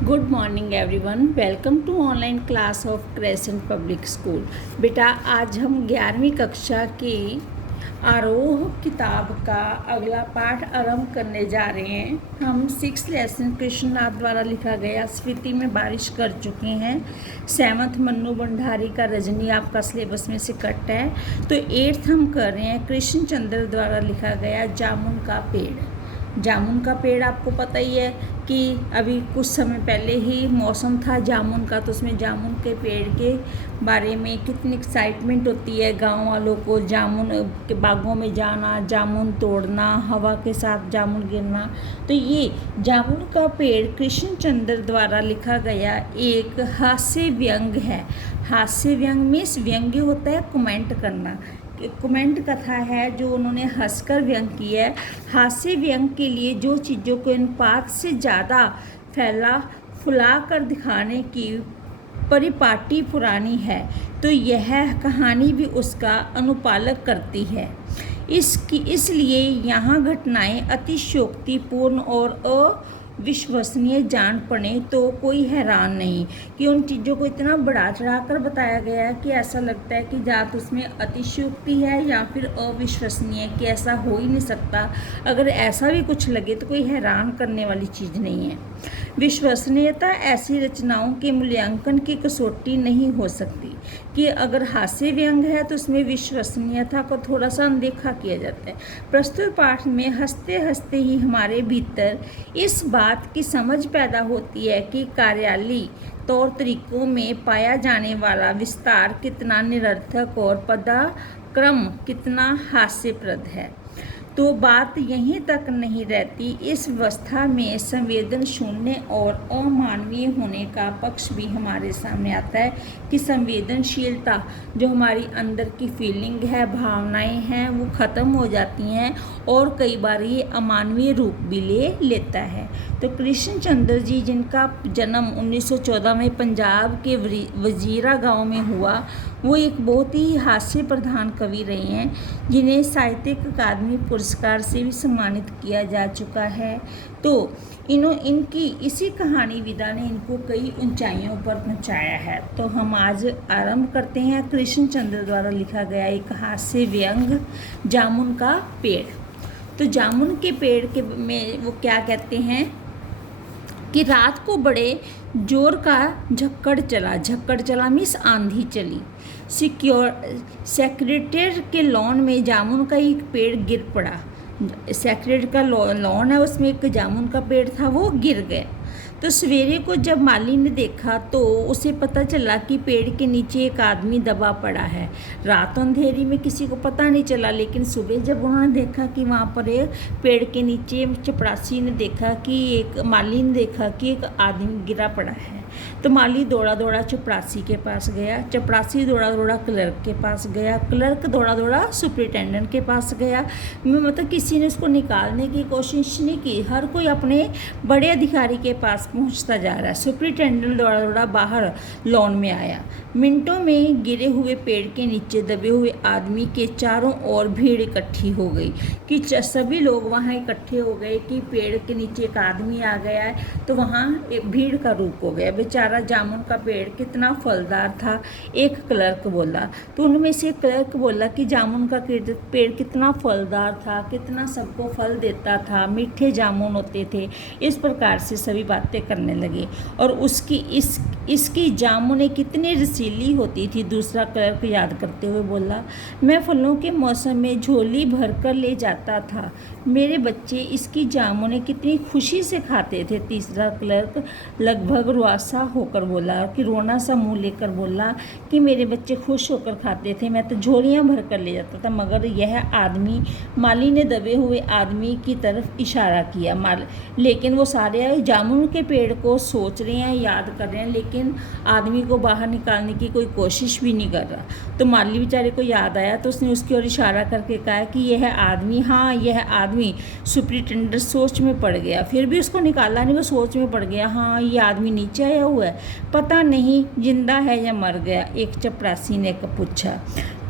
Good morning everyone, welcome to online class of crescent public school. बेटा, आज हम 11वीं कक्षा के आरोह किताब का अगला पाठ आरंभ करने जा रहे हैं। हम 6th लेसन कृष्णनाथ द्वारा लिखा गया स्फीति में बारिश कर चुके हैं। 7th मन्नू भंडारी का रजनी आपका सिलेबस में से कट है। तो 8th हम कर रहे हैं कृष्ण चंद्र द्वारा लिखा गया जामुन का पेड़। जामुन का पेड़ आपको पता ही है कि अभी कुछ समय पहले ही मौसम था जामुन का, तो उसमें जामुन के पेड़ के बारे में कितनी एक्साइटमेंट होती है गांव वालों को। जामुन के बागों में जाना, जामुन तोड़ना, हवा के साथ जामुन गिरना। तो ये जामुन का पेड़ कृष्ण चंद्र द्वारा लिखा गया एक हास्य व्यंग है। हास्य व्यंग मीन्स व्यंग्य होता है कमेंट करना। कमेंट कथा है जो उन्होंने हंसकर व्यंग की है। हास्य व्यंग के लिए जो चीज़ों को अनुपात से ज़्यादा फुला कर दिखाने की परिपाटी पुरानी है, तो यह कहानी भी उसका अनुपालक करती है। इसलिए यहाँ घटनाएं अतिशयोक्तिपूर्ण और अविश्वसनीय जान पड़े तो कोई हैरान नहीं कि उन चीज़ों को इतना बढ़ा चढ़ा कर बताया गया है कि ऐसा लगता है कि या तो उसमें अतिशयोक्ति है या फिर अविश्वसनीय, कि ऐसा हो ही नहीं सकता। अगर ऐसा भी कुछ लगे तो कोई हैरान करने वाली चीज़ नहीं है। विश्वसनीयता ऐसी रचनाओं के मूल्यांकन की कसौटी नहीं हो सकती कि अगर हास्य व्यंग है तो उसमें विश्वसनीयता को थोड़ा सा अनदेखा किया जाता है। प्रस्तुत पाठ में हंसते हंसते ही हमारे भीतर इस बात की समझ पैदा होती है कि कार्यालयी तौर तरीकों में पाया जाने वाला विस्तार कितना निरर्थक और पदाक्रम कितना हास्यप्रद है। तो बात यहीं तक नहीं रहती, इस व्यवस्था में संवेदन शून्य और अमानवीय होने का पक्ष भी हमारे सामने आता है कि संवेदनशीलता जो हमारी अंदर की फीलिंग है, भावनाएं हैं, वो ख़त्म हो जाती हैं और कई बार ये अमानवीय रूप भी ले लेता है। तो कृष्ण चंद्र जी, जिनका जन्म 1914 में पंजाब के वजीरा गांव में हुआ, वो एक बहुत ही हास्य प्रधान कवि रहे हैं, जिन्हें साहित्यिक अकादमी पुरस्कार से भी सम्मानित किया जा चुका है। तो इनकी इसी कहानी विदा ने इनको कई ऊंचाइयों पर पहुंचाया है। तो हम आज आरंभ करते हैं कृष्ण चंद्र द्वारा लिखा गया एक हास्य व्यंग जामुन का पेड़। तो जामुन के पेड़ के में वो क्या कहते हैं कि रात को बड़े जोर का झक्कड़ चला मीन्स आंधी चली। सेक्रेटेरिएट के लॉन में जामुन का एक पेड़ गिर पड़ा। सेक्रेटेरिएट का लॉन है, उसमें एक जामुन का पेड़ था, वो गिर गया। तो सवेरे को जब माली ने देखा तो उसे पता चला कि पेड़ के नीचे एक आदमी दबा पड़ा है। रात अंधेरी में किसी को पता नहीं चला, लेकिन सुबह जब उन्होंने देखा कि वहाँ पर एक पेड़ के नीचे चपरासी ने देखा कि माली ने देखा कि एक आदमी गिरा पड़ा है। तो माली दौड़ा दौड़ा चपरासी के पास गया, चपरासी दौड़ा दौड़ा क्लर्क के पास गया, क्लर्क दौड़ा दौड़ा सुपरिटेंडेंट के पास गया। मतलब किसी ने उसको निकालने की कोशिश नहीं की, हर कोई अपने बड़े अधिकारी के पास पहुंचता जा रहा है। सुपरिटेंडेंट दौड़ा दौड़ा बाहर लॉन में आया। मिनटों में गिरे हुए पेड़ के नीचे दबे हुए आदमी के चारों ओर भीड़ इकट्ठी हो गई कि सभी लोग वहाँ इकट्ठे हो गए कि पेड़ के नीचे एक आदमी आ गया है। तो वहाँ एक भीड़ का रूप हो गया। बेचारा जामुन का पेड़ कितना फलदार था, एक क्लर्क बोला। तो उनमें से क्लर्क बोला कि जामुन का पेड़ कितना फलदार था, कितना सबको फल देता था, मीठे जामुन होते थे। इस प्रकार से सभी बातें करने लगे। और इसकी जामुनें कितनी रसीली होती थी। दूसरा क्लर्क याद करते हुए बोला, मैं फलों के मौसम में झोली भर कर ले जाता था, मेरे बच्चे इसकी जामुनें कितनी खुशी से खाते थे। तीसरा क्लर्क लगभग रुआसा होकर बोला कि रोना सा मुँह लेकर बोला कि मेरे बच्चे खुश होकर खाते थे, मैं तो झोलियाँ भर कर ले जाता था। मगर यह आदमी, माली ने दबे हुए आदमी की तरफ इशारा किया। लेकिन वो सारे जामुन के पेड़ को सोच रहे हैं, याद कर रहे हैं, लेकिन आदमी को बाहर निकालने की कोई कोशिश भी नहीं कर रहा। तो माली बेचारे को याद आया, तो उसने उसकी ओर इशारा करके कहा कि यह आदमी, हाँ यह आदमी। सुपरिटेंडेंट सोच में पड़ गया, फिर भी उसको निकाला नहीं, वो सोच में पड़ गया, हाँ ये आदमी नीचे आया हुआ है, पता नहीं जिंदा है या मर गया। एक चपरासी ने पूछा।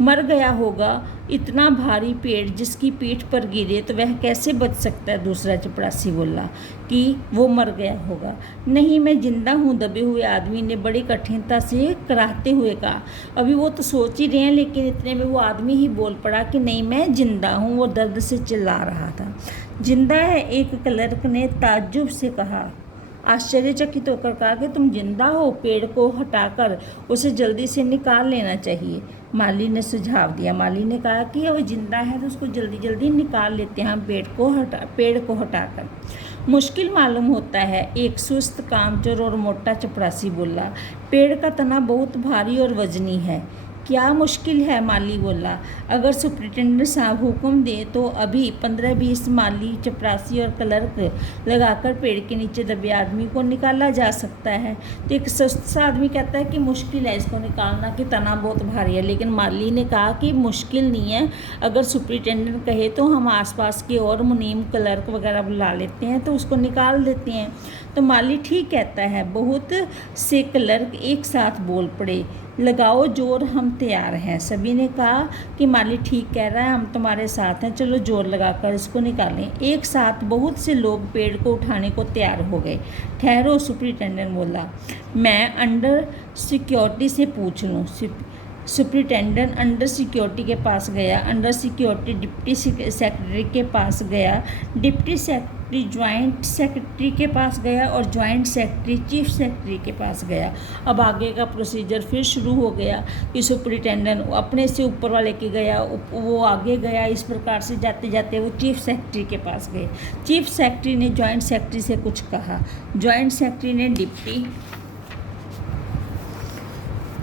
मर गया होगा। इतना भारी पेड़ जिसकी पीठ पर गिरे तो वह कैसे बच सकता है? दूसरा चपरासी बोला कि वो मर गया होगा। नहीं, मैं जिंदा हूँ, दबे हुए आदमी ने बड़ी कठिनता से कराहते हुए कहा। अभी वो तो सोच ही रहे हैं, लेकिन इतने में वो आदमी ही बोल पड़ा कि नहीं, मैं जिंदा हूँ। वो दर्द से चिल्ला रहा था। जिंदा है? एक क्लर्क ने ताज्जुब से कहा, आश्चर्यचकित होकर कहा कि तुम जिंदा हो? पेड़ को हटाकर उसे जल्दी से निकाल लेना चाहिए, माली ने सुझाव दिया। माली ने कहा कि वो जिंदा है तो उसको जल्दी जल्दी निकाल लेते हैं हम पेड़ को हटाकर। मुश्किल मालूम होता है, एक सुस्त, कामचोर और मोटा चपरासी बोला। पेड़ का तना बहुत भारी और वजनी है। क्या मुश्किल है? माली बोला। अगर सुपरिटेंडेंट साहब हुक्म दे तो अभी 15-20 माली, चपरासी और क्लर्क लगाकर पेड़ के नीचे दबे आदमी को निकाला जा सकता है। तो एक सुस्त सा आदमी कहता है कि मुश्किल है इसको निकालना, कि तना बहुत भारी है। लेकिन माली ने कहा कि मुश्किल नहीं है, अगर सुपरिटेंडेंट कहे तो हम आसपास के और मुनीम, क्लर्क वगैरह बुला लेते हैं तो उसको निकाल देते हैं। तो माली ठीक कहता है। बहुत से क्लर्क एक साथ बोल पड़े, लगाओ जोर, हम तैयार हैं। सभी ने कहा कि माली ठीक कह रहा है, हम तुम्हारे साथ हैं, चलो जोर लगाकर इसको निकालें। एक साथ बहुत से लोग पेड़ को उठाने को तैयार हो गए। ठहरो, सुपरिटेंडेंट बोला, मैं अंडर सिक्योरिटी से पूछ लूँ। सुपरिटेंडेंट अंडर सिक्योरिटी के पास गया। अंडर सिक्योरिटी डिप्टी सेक्रेटरी के पास गया। डिप्टी सेक्रेटरी ज्वाइंट सेक्रेटरी के पास गया और ज्वाइंट सेक्रेटरी चीफ सेक्रेटरी के पास गया। अब आगे का प्रोसीजर फिर शुरू हो गया कि सुपरिटेंडेंट अपने से ऊपर वाले के गया, वो आगे गया। इस प्रकार से जाते जाते वो चीफ सेक्रेटरी के पास गए। चीफ सेक्रेटरी ने ज्वाइंट सेक्रेटरी से कुछ कहा। ज्वाइंट सेक्रेटरी ने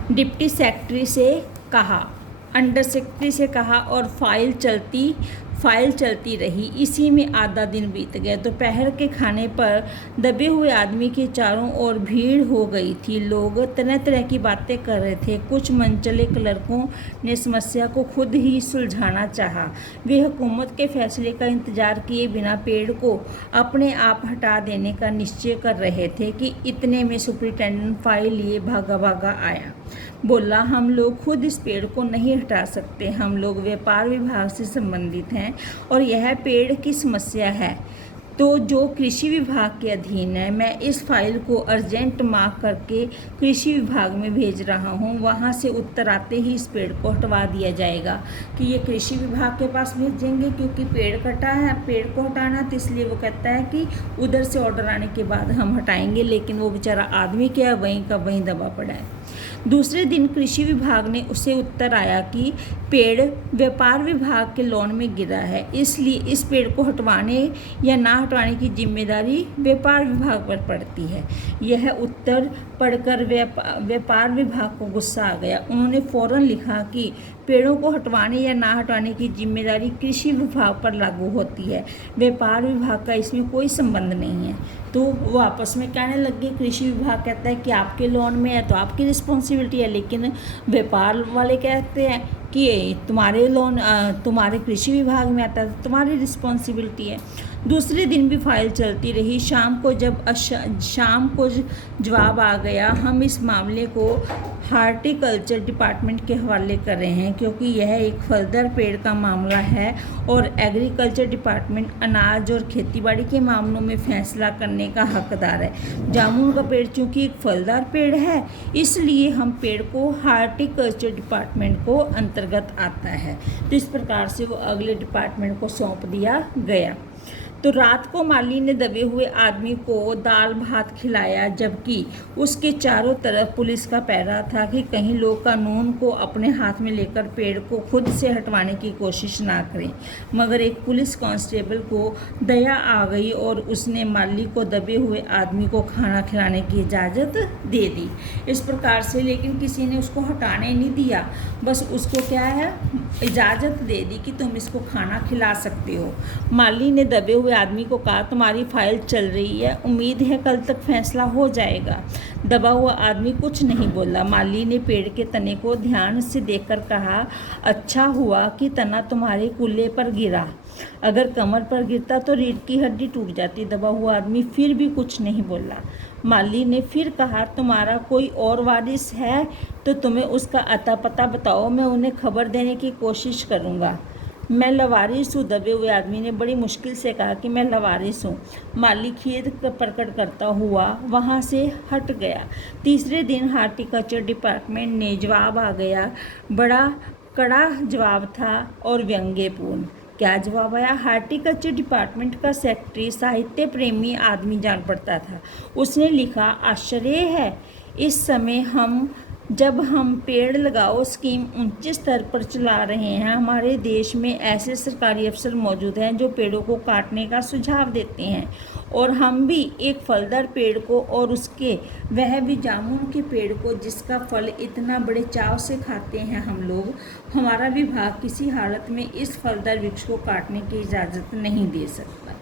डिप्टी सेक्रेटरी से कहा, अंडर सेक्रेटरी से कहा, और फाइल चलती रही। इसी में आधा दिन बीत गया। दोपहर के खाने पर दबे हुए आदमी के चारों ओर भीड़ हो गई थी। लोग तरह तरह की बातें कर रहे थे। कुछ मनचले क्लर्कों ने समस्या को खुद ही सुलझाना चाहा। वे हुकूमत के फैसले का इंतजार किए बिना पेड़ को अपने आप हटा देने का निश्चय कर रहे थे कि इतने में सुपरिटेंडेंट फाइल लिए भागा भागा आया। बोला, हम लोग खुद इस पेड़ को नहीं हटा सकते। हम लोग व्यापार विभाग से संबंधित हैं और यह पेड़ की समस्या है तो जो कृषि विभाग के अधीन है। मैं इस फाइल को अर्जेंट मार्क करके कृषि विभाग में भेज रहा हूँ। वहाँ से उत्तर आते ही इस पेड़ को हटवा दिया जाएगा। कि ये कृषि विभाग के पास भेजेंगे क्योंकि पेड़ कटा है, पेड़ को हटाना, तो इसलिए वो कहता है कि उधर से ऑर्डर आने के बाद हम हटाएंगे। लेकिन वो बेचारा आदमी क्या वहीं का वहीं दबा पड़ा है। दूसरे दिन कृषि विभाग ने उसे उत्तर आया कि पेड़ व्यापार विभाग के लॉन में गिरा है, इसलिए इस पेड़ को हटवाने या ना हटवाने की जिम्मेदारी व्यापार विभाग पर पड़ती है। यह उत्तर पढ़कर व्यापार विभाग को गुस्सा आ गया। उन्होंने फौरन लिखा कि पेड़ों को हटवाने या ना हटवाने की जिम्मेदारी कृषि विभाग पर लागू होती है, व्यापार विभाग का इसमें कोई संबंध नहीं है। तो वो आपस में कहने लगे। कृषि विभाग कहता है कि आपके लोन में है तो आपकी रिस्पॉन्सिबिलिटी है, लेकिन व्यापार वाले कहते हैं कि तुम्हारे कृषि विभाग में आता है तो तुम्हारी रिस्पॉन्सिबिलिटी है। दूसरे दिन भी फाइल चलती रही। शाम को जवाब आ गया। हम इस मामले को हार्टिकल्चर डिपार्टमेंट के हवाले कर रहे हैं क्योंकि यह एक फलदार पेड़ का मामला है और एग्रीकल्चर डिपार्टमेंट अनाज और खेतीबाड़ी के मामलों में फैसला करने का हकदार है। जामुन का पेड़ चूँकि एक फलदार पेड़ है, इसलिए हम पेड़ को हार्टिकल्चर डिपार्टमेंट को अंतर्गत आता है। तो इस प्रकार से वो अगले डिपार्टमेंट को सौंप दिया गया। तो रात को माली ने दबे हुए आदमी को दाल भात खिलाया, जबकि उसके चारों तरफ पुलिस का पहरा था कि कहीं लोग कानून को अपने हाथ में लेकर पेड़ को खुद से हटवाने की कोशिश ना करें। मगर एक पुलिस कांस्टेबल को दया आ गई और उसने माली को दबे हुए आदमी को खाना खिलाने की इजाज़त दे दी। इस प्रकार से लेकिन किसी ने उसको हटाने नहीं दिया, बस उसको क्या है, इजाज़त दे दी कि तुम इसको खाना खिला सकते हो। माली ने दबे हुए आदमी को कहा, तुम्हारी फाइल चल रही है, उम्मीद है कल तक फैसला हो जाएगा। दबा हुआ आदमी कुछ नहीं बोला। माली ने पेड़ के तने को ध्यान से देखकर कहा, अच्छा हुआ कि तना तुम्हारे कूल्हे पर गिरा, अगर कमर पर गिरता तो रीढ़ की हड्डी टूट जाती। दबा हुआ आदमी फिर भी कुछ नहीं बोला। माली ने फिर कहा, तुम्हारा कोई और वारिस है तो तुम्हें उसका अता पता बताओ, मैं उन्हें खबर देने की कोशिश करूँगा। मैं लवारिस हूँ, दबे हुए आदमी ने बड़ी मुश्किल से कहा कि मैं लवारिस हूँ। माली खेद प्रकट करता हुआ वहाँ से हट गया। तीसरे दिन हार्टिकल्चर डिपार्टमेंट ने जवाब आ गया। बड़ा कड़ा जवाब था और व्यंग्यपूर्ण। क्या जवाब आया? हार्टिकल्चर डिपार्टमेंट का सेक्रेटरी साहित्य प्रेमी आदमी जान पड़ता था। उसने लिखा, आश्चर्य है, इस समय जब हम पेड़ लगाओ स्कीम ऊंचे स्तर पर चला रहे हैं, हमारे देश में ऐसे सरकारी अफसर मौजूद हैं जो पेड़ों को काटने का सुझाव देते हैं, और हम भी एक फलदार पेड़ को, और वह भी जामुन के पेड़ को जिसका फल इतना बड़े चाव से खाते हैं हम लोग, हमारा विभाग किसी हालत में इस फलदार वृक्ष को काटने की इजाज़त नहीं दे सकता।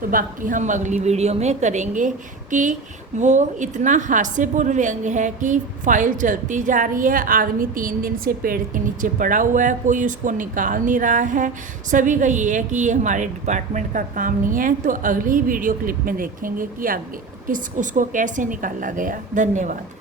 तो बाकी हम अगली वीडियो में करेंगे कि वो इतना हास्यपूर्ण व्यंग है कि फाइल चलती जा रही है, आदमी 3 दिन से पेड़ के नीचे पड़ा हुआ है, कोई उसको निकाल नहीं रहा है। सभी का ये है कि ये हमारे डिपार्टमेंट का काम नहीं है। तो अगली वीडियो क्लिप में देखेंगे कि आगे उसको कैसे निकाला गया। धन्यवाद।